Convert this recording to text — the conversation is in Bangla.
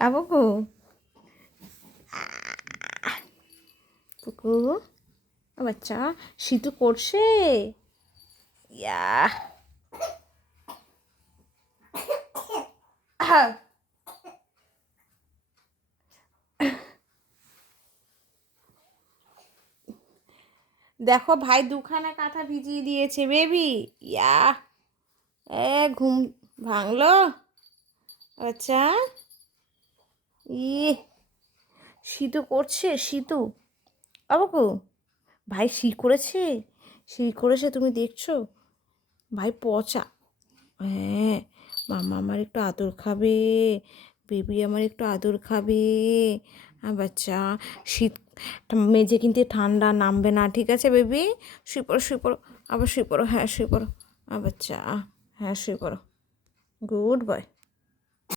আবু পুকু বাচ্চা শীতু করছে ইয়া। দেখো ভাই দুখানা কাঁথা ভিজিয়ে দিয়েছে বেবি ইয়া। এ, ঘুম ভাঙলো? আচ্ছা ই শীতু করছে শীতু আবাকু ভাই শি করেছে? শি করেছে, তুমি দেখছ? ভাই পচা। হ্যাঁ মামা আমার একটু আদর খাবে, বেবি আমার একটু আদর খাবে। হ্যাঁ বাচ্চা, শীত মেঝে কিন্তু ঠান্ডা, নামবে না, ঠিক আছে বেবি? শুয়ে পড়ো শুয়ে পড়ো, আবার শুয়ে পড়ো হ্যাঁ শুয়ে পড়ো। হ্যাঁ বাচ্চা হ্যাঁ শুয়ে পড়ো। Good boy.